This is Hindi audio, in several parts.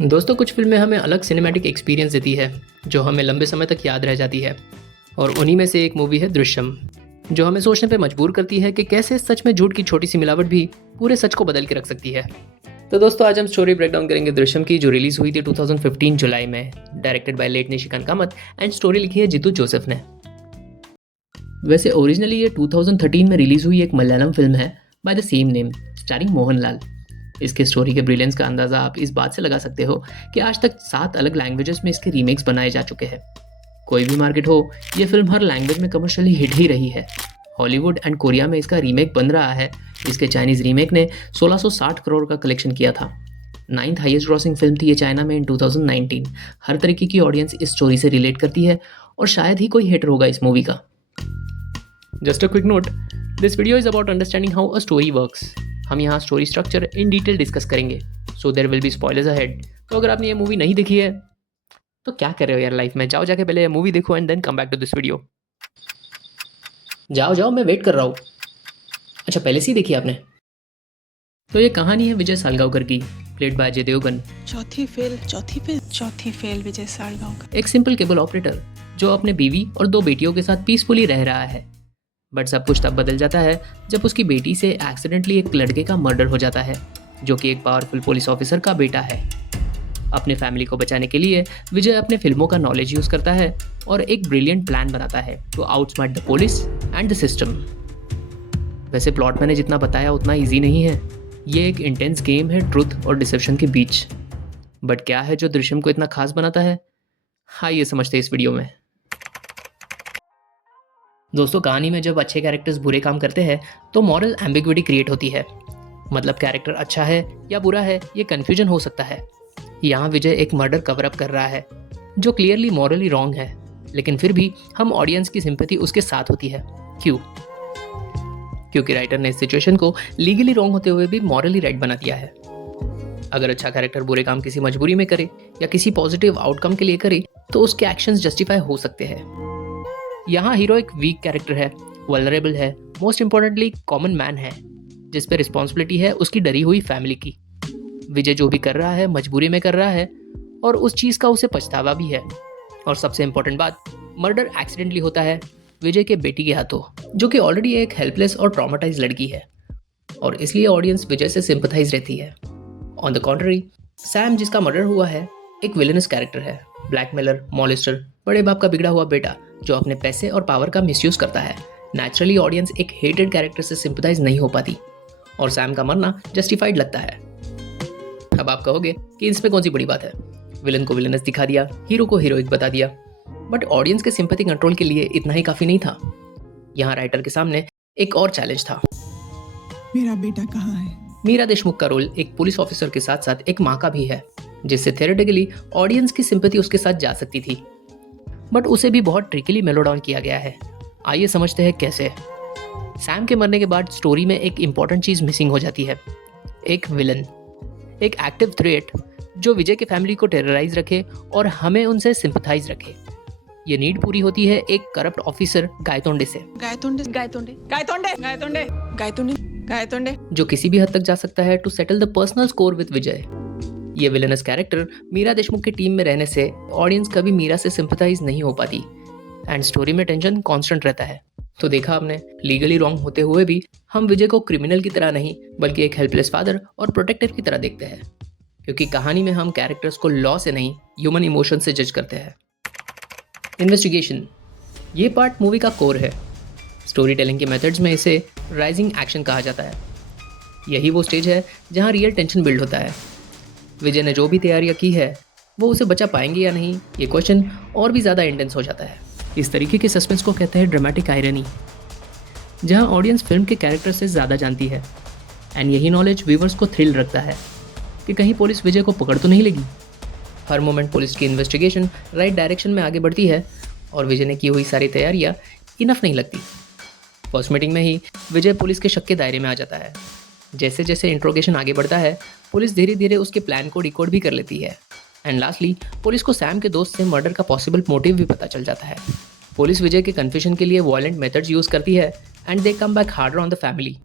दोस्तों, कुछ फिल्में हमें अलग सिनेमैटिक एक्सपीरियंस देती है जो हमें लंबे समय तक याद रह जाती है। और उन्हीं में से एक मूवी है दृश्यम, जो हमें सोचने पे मजबूर करती है कि कैसे सच में झूठ की छोटी सी मिलावट भी पूरे सच को बदल के रख सकती है। तो दोस्तों, आज हम स्टोरी ब्रेकडाउन करेंगे दृश्यम की, जो रिलीज हुई थी 2015 जुलाई में, directed by late Nishikant Kamat and story लिखी है जितू जोसेफ ने। वैसे ओरिजिनली ये 2013 में रिलीज हुई एक मलयालम फिल्म है by the same name, starring Mohanlal. इसके स्टोरी के ब्रिलियंस का अंदाजा आप इस बात से लगा सकते हो कि आज तक 7 अलग लैंग्वेजेस में इसके रीमेक्स बनाए जा चुके हैं। कोई भी मार्केट हो, ये फिल्म हर लैंग्वेज में कमर्शियली हिट ही रही है। हॉलीवुड एंड कोरिया में इसका रीमेक बन रहा है। इसके चाइनीज रीमेक ने 1660 करोड़ का कलेक्शन किया था। 9th हाईएस्ट ग्रॉसिंग फिल्म थी ये चाइना में इन 2019। हर तरीके की ऑडियंस इस स्टोरी से रिलेट करती है और शायद ही कोई हिट होगा इस मूवी का। Just a quick note, this video is about understanding how a story works. हम यहाँ story structure in detail discuss करेंगे, so there will be spoilers ahead. तो अगर आपने ये मूवी नहीं देखी है तो क्या कर रहे हो यार लाइफ में, जाओ जाके पहले मूवी देखो and then come back to this video. जाओ जाओ, मैं वेट कर रहा हूँ। अच्छा, पहले से ही देखी आपने? तो ये कहानी है विजय सालगांवकर की, प्लेड बाय अजय देवगन। चौथी फेल विजय सालगांवकर। एक सिंपल केबल ऑपरेटर जो अपने बीवी और 2 बेटियों के साथ पीसफुली रह रहा है। बट सब कुछ तब बदल जाता है जब उसकी बेटी से एक्सीडेंटली एक लड़के का मर्डर हो जाता है, जो कि एक पावरफुल पुलिस ऑफिसर का बेटा है। अपने फैमिली को बचाने के लिए विजय अपने फिल्मों का नॉलेज यूज करता है और एक ब्रिलियंट प्लान बनाता है to outsmart the police and the system. वैसे प्लॉट मैंने जितना बताया उतना ईजी नहीं है। ये एक इंटेंस गेम है ट्रुथ और डिसेप्शन के बीच। बट क्या है जो दृश्यम को इतना खास बनाता है, आइए समझते हैं इस वीडियो में। दोस्तों, कहानी में जब अच्छे कैरेक्टर्स बुरे काम करते हैं तो मॉरल एम्बिग्विटी क्रिएट होती है। मतलब कैरेक्टर अच्छा है या बुरा है, ये कन्फ्यूजन हो सकता है। यहाँ विजय एक मर्डर कवर अप कर रहा है जो क्लियरली मॉरली रॉन्ग है, लेकिन फिर भी हम ऑडियंस की सिंपैथी उसके साथ होती है। क्यों? क्योंकि राइटर ने इस सिचुएशन को लीगली रॉन्ग होते हुए भी मॉरली राइट बना दिया है। अगर अच्छा कैरेक्टर बुरे काम किसी मजबूरी में करे या किसी पॉजिटिव आउटकम के लिए करे तो उसके एक्शंस जस्टिफाई हो सकते हैं। यहाँ हीरो एक वीक कैरेक्टर है, वल्नरेबल है, मोस्ट इंपॉर्टेंटली कॉमन मैन है, जिस पे रिस्पॉन्सिबिलिटी है उसकी डरी हुई फैमिली की। विजय जो भी कर रहा है मजबूरी में कर रहा है और उस चीज़ का उसे पछतावा भी है। और सबसे इंपॉर्टेंट बात, मर्डर एक्सीडेंटली होता है विजय के बेटी के हाथों, जो कि ऑलरेडी एक हेल्पलेस और ट्रॉमाटाइज लड़की है, और इसलिए ऑडियंस विजय से सिंपथाइज रहती है। ऑन द कॉन्ट्ररी, सैम जिसका मर्डर हुआ है एक विलेनस कैरेक्टर है, ब्लैकमेलर, मॉलेस्टर, बड़े बाप का बिगड़ा हुआ बेटा जो अपने पैसे और पावर का मिसयूज करता है। नेचुरली ऑडियंस एक हेटेड कैरेक्टर से सिंपथाइज नहीं हो पाती और सैम का मरना जस्टिफाइड लगता है। अब आप कहोगे कि इसमें कौन सी बड़ी बात है, विलन को विलेनस दिखा दिया, हीरो को हीरोइक बता दिया। बट ऑडियंस के सिंपैथी कंट्रोल के लिए इतना ही काफी नहीं था। यहाँ राइटर के सामने एक और चैलेंज था। मेरा बेटा कहाँ है? मीरा देशमुख का रोल एक पुलिस ऑफिसर के साथ साथ एक माँ का भी है, जिससे थियोरेटिकली ऑडियंस की सिंपैथी उसके साथ जा सकती थी। बट उसे भी बहुत ट्रिकली मेलोडाउन किया गया है। आइए समझते हैं कैसे। सैम के मरने के बाद स्टोरी में एक इंपॉर्टेंट चीज मिसिंग हो जाती है, एक विलन, एक एक्टिव थ्रेट जो विजय के फैमिली को टेरराइज रखे और हमें उनसे सिंपथाइज रखे। ये नीड पूरी होती है एक करप्ट ऑफिसर गायतोंडे से, गायतोंडे जो किसी भी हद तक जा सकता है to settle the personal score with Vijay. ये विलेनस कैरेक्टर मीरा देशमुख की टीम में रहने से ऑडियंस कभी मीरा से सिंपथाइज नहीं हो पाती एंड स्टोरी में टेंशन कांस्टेंट रहता है। तो देखा आपने, लीगली रॉन्ग होते हुए भी हम विजय को क्रिमिनल की तरह नहीं बल्कि एक हेल्पलेस फादर और प्रोटेक्टर की तरह देखते हैं, क्योंकि कहानी में हम कैरेक्टर्स को लॉ से नहीं ह्यूमन इमोशन से जज करते हैं। इन्वेस्टिगेशन, ये पार्ट मूवी का कोर है। स्टोरी टेलिंग के मेथड्स में इसे राइजिंग एक्शन कहा जाता है। यही वो स्टेज है जहाँ रियल टेंशन बिल्ड होता है। विजय ने जो भी तैयारियां की है वो उसे बचा पाएंगे या नहीं, ये क्वेश्चन और भी ज़्यादा इंटेंस हो जाता है। इस तरीके के सस्पेंस को कहते हैं ड्रामेटिक आयरनी, जहां ऑडियंस फिल्म के कैरेक्टर से ज़्यादा जानती है एंड यही नॉलेज व्यूवर्स को थ्रिल रखता है कि कहीं पुलिस विजय को पकड़ तो नहीं लेगी। हर मोमेंट पुलिस की इन्वेस्टिगेशन राइट डायरेक्शन में आगे बढ़ती है और विजय ने की हुई सारी तैयारियाँ इनफ नहीं लगती। फर्स्ट मीटिंग में ही विजय पुलिस के शक के दायरे में आ जाता है। जैसे जैसे इंट्रोगेशन आगे बढ़ता है, पुलिस धीरे धीरे उसके प्लान को डिकोड भी कर लेती है एंड लास्टली पुलिस को सैम के दोस्त से मर्डर का पॉसिबल मोटिव भी पता चल जाता है। पुलिस विजय के कन्फ्यूजन के लिए वायलेंट मेथड्स यूज करती है and they come back harder on the family.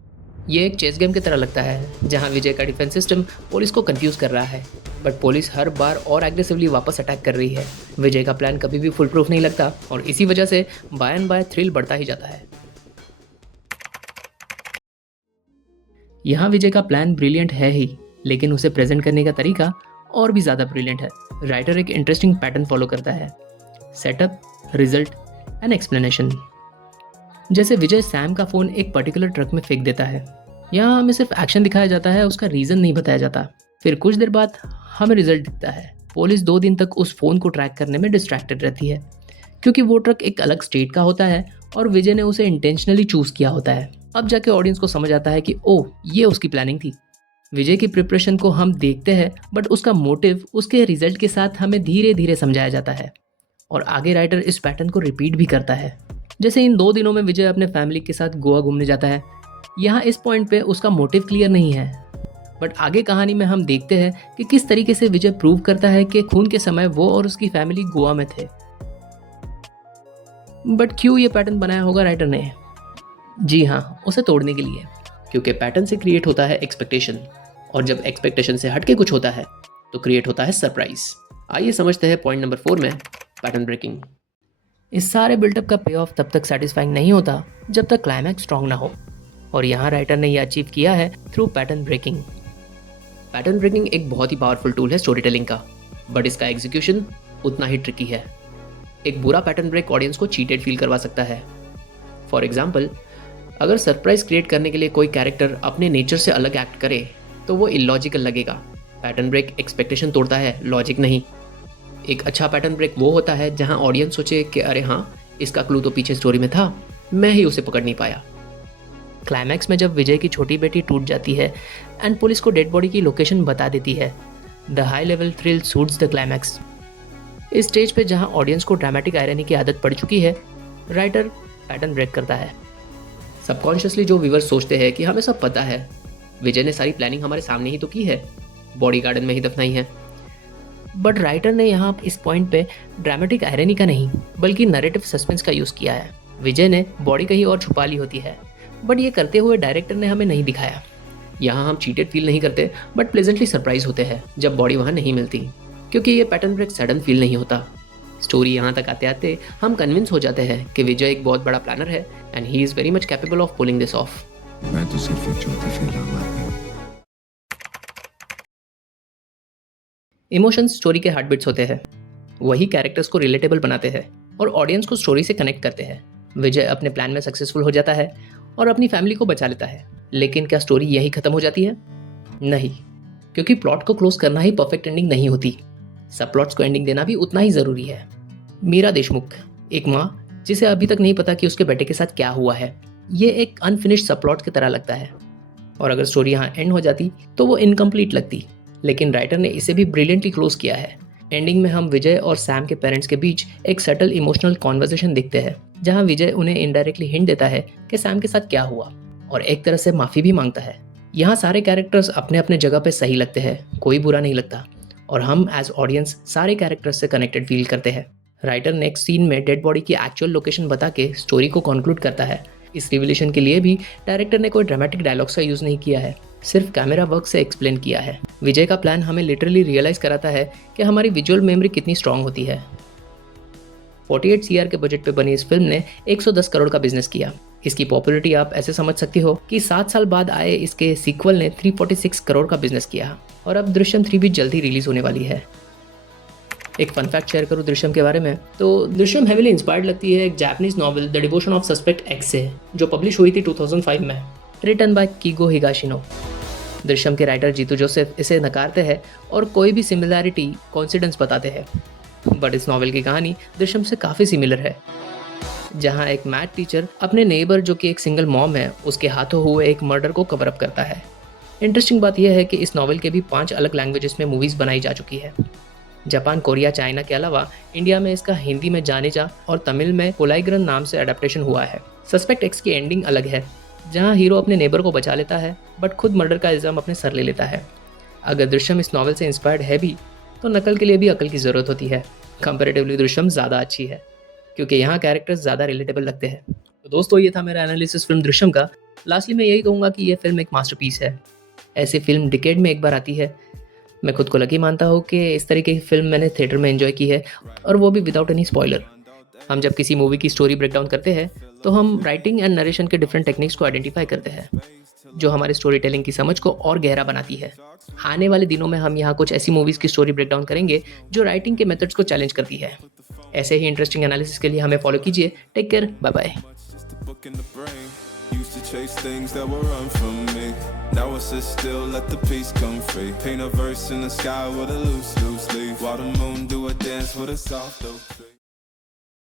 ये एक चेस गेम की तरह लगता है जहां विजय का डिफेंस सिस्टम पुलिस को कंफ्यूज कर रहा है, बट पुलिस हर बार और एग्रेसिवली वापस अटैक कर रही है। विजय का प्लान कभी भी फुल प्रूफ नहीं लगता और इसी वजह से बाय एंड बाय थ्रिल बढ़ता ही जाता है। यहाँ विजय का प्लान ब्रिलियंट है ही, लेकिन उसे प्रेजेंट करने का तरीका और भी ज़्यादा ब्रिलियंट है। राइटर एक इंटरेस्टिंग पैटर्न फॉलो करता है, सेटअप, रिजल्ट एंड एक्सप्लेनेशन। जैसे विजय सैम का फ़ोन एक पर्टिकुलर ट्रक में फेंक देता है। यहाँ हमें सिर्फ एक्शन दिखाया जाता है, उसका रीज़न नहीं बताया जाता। फिर कुछ देर बाद हमें रिजल्ट दिखता है। पुलिस 2 दिन तक उस फ़ोन को ट्रैक करने में डिस्ट्रैक्टेड रहती है, क्योंकि वो ट्रक एक अलग स्टेट का होता है और विजय ने उसे इंटेंशनली चूज़ किया होता है। अब जाके ऑडियंस को समझ आता है कि ओह, ये उसकी प्लानिंग थी। विजय की प्रिपरेशन को हम देखते हैं, बट उसका मोटिव उसके रिजल्ट के साथ हमें धीरे धीरे समझाया जाता है और आगे राइटर इस पैटर्न को रिपीट भी करता है। जैसे इन 2 दिनों में विजय अपने फैमिली के साथ गोवा घूमने जाता है। यहाँ इस पॉइंट पे उसका मोटिव क्लियर नहीं है, बट आगे कहानी में हम देखते हैं कि किस तरीके से विजय प्रूव करता है कि खून के समय वो और उसकी फैमिली गोवा में थे। बट क्यों ये पैटर्न बनाया होगा राइटर ने? जी हाँ, उसे तोड़ने के लिए, क्योंकि पैटर्न से क्रिएट होता है एक्सपेक्टेशन, और जब एक्सपेक्टेशन से हटके कुछ होता है तो क्रिएट होता है सरप्राइज। आइए समझते हैं पॉइंट नंबर 4 में, पैटर्न ब्रेकिंग। इस सारे बिल्टअप का पे ऑफ तब तक सेटिस्फाइंग नहीं होता जब तक क्लाइमैक्स स्ट्रॉन्ग ना हो, और यहाँ राइटर ने यह अचीव किया है through pattern breaking. Pattern breaking एक बहुत ही पावरफुल टूल है स्टोरी टेलिंग का, बट इसका एग्जीक्यूशन उतना ही ट्रिकी है। एक बुरा पैटर्न ब्रेक ऑडियंस को चीटेड फील करवा सकता है। फॉर एग्जाम्पल, अगर सरप्राइज क्रिएट करने के लिए कोई कैरेक्टर अपने नेचर से अलग एक्ट करे तो वो इलॉजिकल लगेगा। पैटर्न ब्रेक एक्सपेक्टेशन तोड़ता है, लॉजिक नहीं। एक अच्छा पैटर्न ब्रेक वो होता है जहां ऑडियंस सोचे कि अरे हाँ, इसका क्लू तो पीछे स्टोरी में था, मैं ही उसे पकड़ नहीं पाया। क्लाइमैक्स में जब विजय की छोटी बेटी टूट जाती है एंड पुलिस को डेड बॉडी की लोकेशन बता देती है, the high level thrill suits the climax. इस स्टेज पे जहां ऑडियंस को ड्रामेटिक आयरनी की आदत पड़ चुकी है, राइटर पैटर्न ब्रेक करता है। सबकॉन्शियसली जो व्यूअर्स सोचते हैं कि हमें सब पता है, विजय ने सारी प्लानिंग हमारे सामने ही तो की है, बॉडी गार्डन में ही दफनाई है। बट राइटर ने यहाँ इस पॉइंट पे ड्रामेटिक आयरनी का नहीं, बल्कि नैरेटिव सस्पेंस का यूज़ किया है। विजय ने बॉडी कहीं और छुपा ली होती है, बट ये करते हुए डायरेक्टर ने हमें नहीं दिखाया। यहाँ हम चीटेड फील नहीं करते, बट प्लेजेंटली सरप्राइज होते हैं जब बॉडी वहाँ नहीं मिलती, क्योंकि ये पैटर्न ब्रेक सडन फील नहीं होता। स्टोरी यहाँ तक आते आते हम कन्विंस हो जाते हैं कि विजय एक बहुत बड़ा प्लानर है and he is very much capable of pulling this of. मैं तो सिर्फ एक चौथी फेल आवाज हूँ। इमोशंस स्टोरी के हार्ट बीट्स होते हैं, वही कैरेक्टर्स को रिलेटेबल बनाते हैं और ऑडियंस को स्टोरी से कनेक्ट करते हैं। विजय अपने प्लान में सक्सेसफुल हो जाता है और अपनी फैमिली को बचा लेता है, लेकिन क्या स्टोरी यही खत्म हो जाती है? नहीं, क्योंकि प्लॉट को क्लोज करना ही परफेक्ट एंडिंग नहीं होती, सब प्लॉट्स को एंडिंग देना भी उतना ही ज़रूरी है। मीरा देशमुख, एक माँ जिसे अभी तक नहीं पता कि उसके बेटे के साथ क्या हुआ है, ये एक अनफिनिश्ड सब प्लॉट की तरह लगता है, और अगर स्टोरी यहाँ एंड हो जाती तो वो इनकम्प्लीट लगती, लेकिन राइटर ने इसे भी ब्रिलियंटली क्लोज किया है। एंडिंग में हम विजय और सैम के पेरेंट्स के बीच एक सटल इमोशनल कॉन्वर्सेशन देखते हैं, जहां विजय उन्हें इनडायरेक्टली हिंट देता है कि सैम के साथ क्या हुआ और एक तरह से माफ़ी भी मांगता है। यहाँ सारे कैरेक्टर्स अपने अपने जगह पे सही लगते हैं, कोई बुरा नहीं लगता, और हम एज ऑडियंस सारे कैरेक्टर्स से कनेक्टेड फील करते हैं। राइटर नेक्स्ट सीन में डेड बॉडी की एक्चुअल लोकेशन बता के स्टोरी को कंक्लूड करता है। इस रिविलेशन के लिए भी डायरेक्टर ने कोई ड्रामेटिक डायलॉग्स का यूज़ नहीं किया है, सिर्फ कैमरा वर्क से एक्सप्लेन किया है। विजय का प्लान हमें लिटरली रियलाइज़ कराता है कि हमारी विजुअल मेमोरी कितनी स्ट्रांग होती है। 48 CR के बजट पे बनी इस फिल्म ने 110 करोड़ का बिजनेस किया। इसकी पॉपुलैरिटी आप ऐसे समझ सकते हो कि 7 साल बाद आए इसके सीक्वल ने 346 करोड़ का बिजनेस किया, और अब दृश्यम 3 भी जल्द ही रिलीज होने वाली है। एक फन फैक्ट शेयर करूँ दृश्यम के बारे में, तो दृश्यम हेविली इंस्पायर्ड लगती है एक Japanese novel the devotion of suspect X से, जो पब्लिश हुई थी 2005 में, written by Keigo Higashino. Drishyam के राइटर जीतू जोसेफ इसे नकारते हैं और कोई भी सिमिलैरिटी कॉन्सिडेंस बताते हैं, बट इस नॉवल की कहानी दृश्यम से काफ़ी सिमिलर है, जहां एक मैथ टीचर अपने नेबर जो कि एक सिंगल मॉम है, उसके हाथों हुए एक मर्डर को कवर अप करता है। इंटरेस्टिंग बात यह है कि इस नॉवल के भी 5 अलग लैंग्वेजेस में मूवीज़ बनाई जा चुकी है। जापान, कोरिया, चाइना के अलावा इंडिया में इसका हिंदी में जाने जा और तमिल में कोलाइग्रन नाम से अडेप्टेशन हुआ है। सस्पेक्ट एक्स की एंडिंग अलग है, जहां हीरो अपने नेबर को बचा लेता है बट खुद मर्डर का इल्ज़ाम अपने सर ले लेता है। अगर दृश्यम इस नॉवल से इंस्पायर्ड है भी, तो नकल के लिए भी अकल की ज़रूरत होती है। कंपैरेटिवली दृश्यम ज़्यादा अच्छी है, क्योंकि यहाँ कैरेक्टर्स ज़्यादा रिलेटेबल लगते हैं। तो दोस्तों, ये था मेरा एनालिसिस फिल्म दृश्यम का। लास्टली मैं यही कहूँगा कि ये फिल्म एक मास्टरपीस है। ऐसी फिल्म डिकेड में एक बार आती है। मैं खुद को लकी मानता हूँ कि इस तरीके की फिल्म मैंने थिएटर में एंजॉय की है, और वो भी विदाउट एनी स्पॉइलर। हम जब किसी मूवी की स्टोरी ब्रेक डाउन करते हैं तो हम राइटिंग एंड नरेशन के डिफरेंट टेक्निक्स को आइडेंटिफाई करते हैं, जो हमारे स्टोरी टेलिंग की समझ को और गहरा बनाती है। आने वाले दिनों में हम यहाँ कुछ ऐसी मूवीज़ की स्टोरी ब्रेक डाउन करेंगे जो राइटिंग के मेथड्स को चैलेंज करती है। ऐसे ही इंटरेस्टिंग एनालिसिस के लिए हमें फॉलो कीजिए। Take care, bye bye. Book in the brain. Used to chase things that were run from me. Now I sit still, let the peace come free. Paint a verse in the sky with a loose leaf. While the moon do a dance with a soft oak tree.